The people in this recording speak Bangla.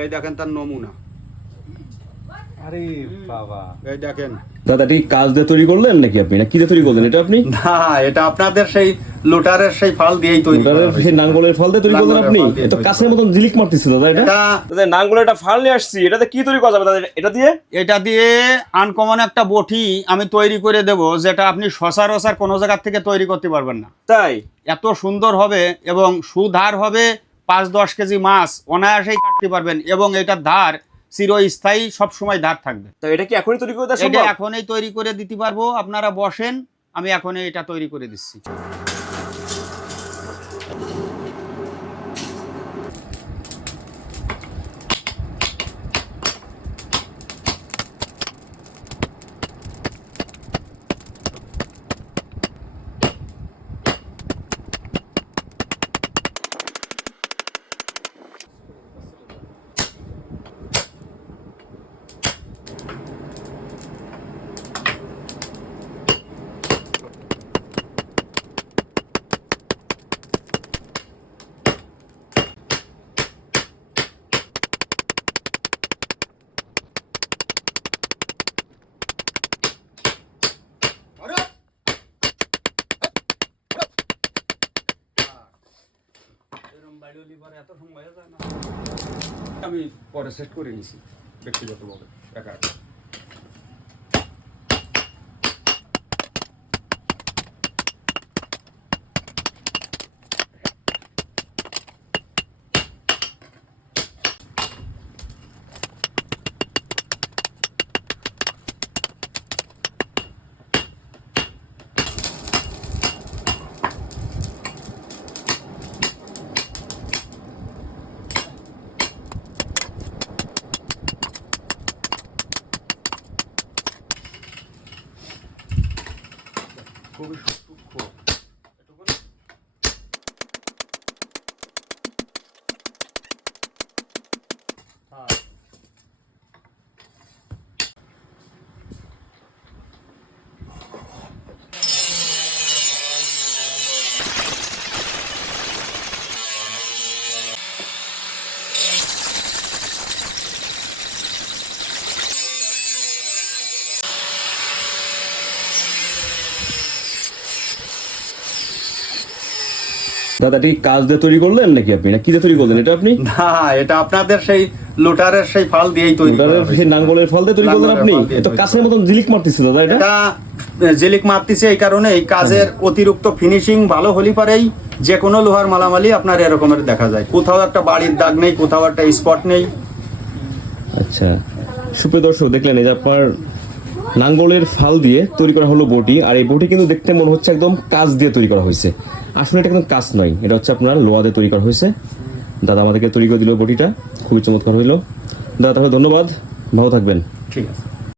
এই দেখেন তার নমুনা। আরে বাবা। এই দেখেন। দাদা এটা কাজ দিয়ে তৈরি করলেন নাকি আপনি? না কি দিয়ে তৈরি করলেন? এটা আপনি? না এটা আপনাদের সেই লোটারের সেই ফাল দিয়েই তৈরি করা সেই নাঙ্গলের ফল দিয়ে তৈরি করলেন আপনি? ফল দিয়ে এ তো তৈরি কাছের মতন জিলিক মারতেছিল দাদা এটা? এটা দাদা নাঙ্গলের একটা ফাল নিয়ে আসছি। এটাতে কি তৈরি করা যাবে দাদা? এটা দিয়ে? এটা দিয়ে আনকমন একটা বটি আমি তৈরি করে দেব যেটা আপনি সচরাচর কোনো জায়গার থেকে তৈরি করতে পারবেন না। তাই? এত সুন্দর হবে এবং সুধার হবে পাঁচ দশ কেজি মাছ অনায়াসেই কাটতে পারবেন এবং এটার ধার চিরস্থায়ী সবসময় ধার থাকবে। তো এটা কি এখনই তৈরি করে এটা এখনই তৈরি করে দিতে পারব। আপনারা বসেন আমি এখনই এটা তৈরি করে দিচ্ছি। আমি পরে সেট করে নিছি ব্যক্তিগতভাবে একা। খুবই দাদা এটা কাজ দিয়ে তৈরি করলেন নাকি আপনি? না কি দিয়ে তৈরি করলেন? এটা আপনি? না এটা আপনাদের সেই লোটারের সেই ফাল দিয়েই তৈরি হয়েছে। সেই নাঙ্গলের ফল দিয়ে তৈরি করলেন আপনি? তো কাছের মতন জিলিক মারতেছিল দাদা এটা। এটা জেলিক মারতেছে এই কারণে এই কাজের অতিরিক্ত ফিনিশিং ভালো হলে পারেই যে কোনো লোহার মালামালি আপনার এরকমের দেখা যায়। কোথাও একটা বাড়ির দাগ নেই কোথাও একটা স্পট নেই। আচ্ছা। সুপ্রিয় দর্শক দেখলেন এই যে আপনার নাঙ্গলের ফাল দিয়ে তৈরি করা হলো বটি, আর এই বটি কিন্তু দেখতে মনে হচ্ছে একদম কাজ দিয়ে তৈরি করা হয়েছে। আসলে এটা কিন্তু কাজ নয়, এটা হচ্ছে আপনার লোয়া দিয়ে তৈরি করা হয়েছে। দাদা আমাদেরকে তৈরি করে দিল বটিটা, খুবই চমৎকার হইল। দাদা, তাহলে ধন্যবাদ, ভালো থাকবেন। ঠিক আছে।